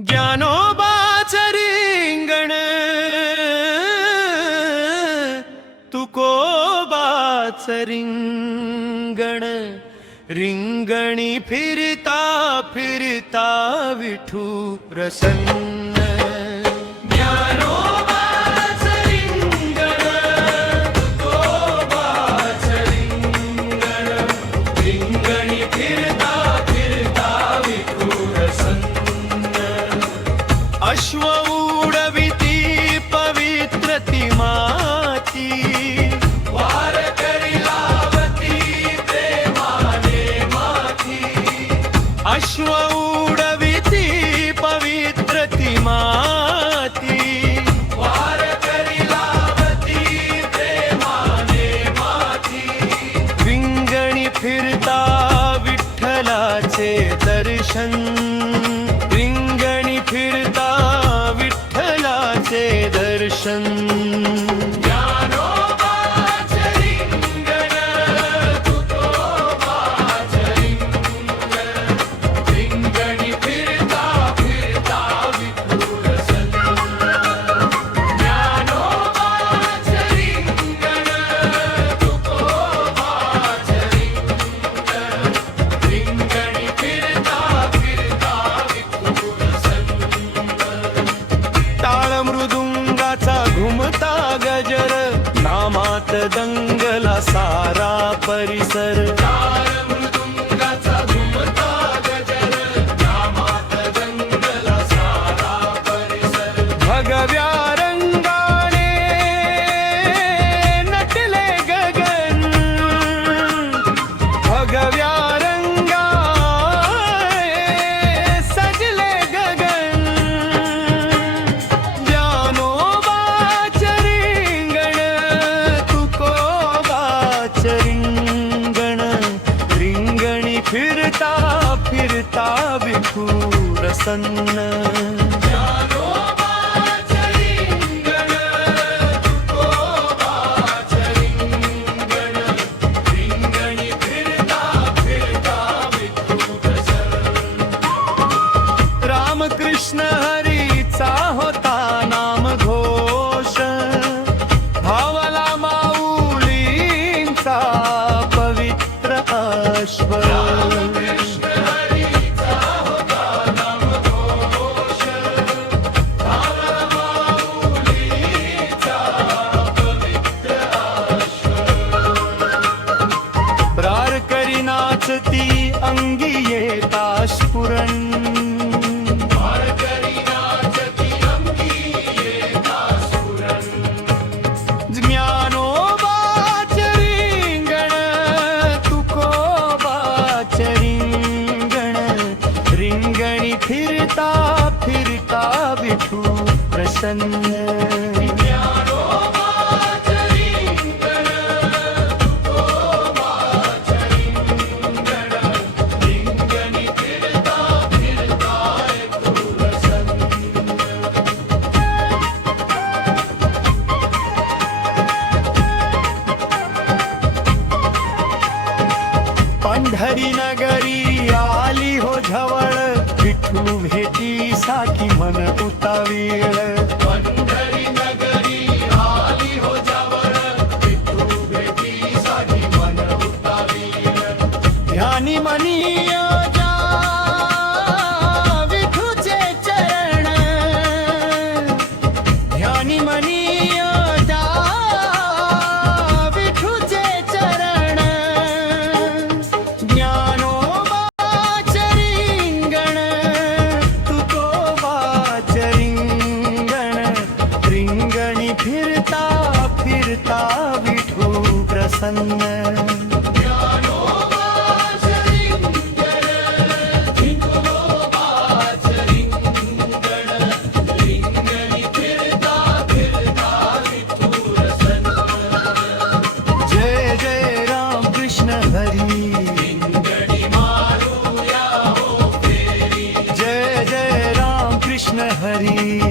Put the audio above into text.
ज्ञानोबाचं रिंगण तुकोबाचं रिंगण रिंगणी फिरता फिरता विठू प्रसन्न अश्व उडविती पवित्र ती माती वार करी लावती प्रेमाने माती अश्व उडविती पवित्र ती माती वार करी लावती प्रेमाने माती रिंगणी फिरता विठ्ठलाचे दर्शन रिंगणी फिरता विठ्ठलाचे दर्शन ज्ञानोबाचं रिंगण तुकोबाचं रिंगण रिंगणी फिरता फिरता विठू प्रसन्न ज्ञानोबाचं रिंगण तुकोबाचं रिंगण रिंगणी फिरता फिरता विठू टाळ मृदुंगाचा घुमता गजर नामात दंगला सारा परिसर टाळ मृदुंगाचा घुमता गजर नामात दंगला सारा परिसर भगव्या रंगाने नटले गगन भगव्या फिरता फिरता विठू प्रसन्न ज्ञानोबाचं रिंगण तुकोबाचं रिंगण रिंगणी फिरता फिरता विठू प्रसन्न रामकृष्ण हरीचा होता नामघोष भावला माऊलींचा पवित्र अश्व नाचती अंगी येता स्फुरण ज्ञानोबाचं रिंगण तुकोबाचं रिंगण रिंगणी फिरता फिरता विठू प्रसन्न पंढरी नगरी आली हो झवळ विठू भेटीसाठी मन उतावीळ पंढरी नगरी आली हो झवळ विठू भेटीसाठी मन उतावीळ ध्यानी मनी योजा विठूचे चरण ध्यानी मनी फिरता फिरता विठू प्रसन्न ज्ञानोबाचं रिंगण तुकोबाचं रिंगण रिंगणी फिरता फिरता विठू प्रसन्न जय जय राम कृष्ण हरी रिंगणी मारूया हो फेरी जय जय राम कृष्ण हरी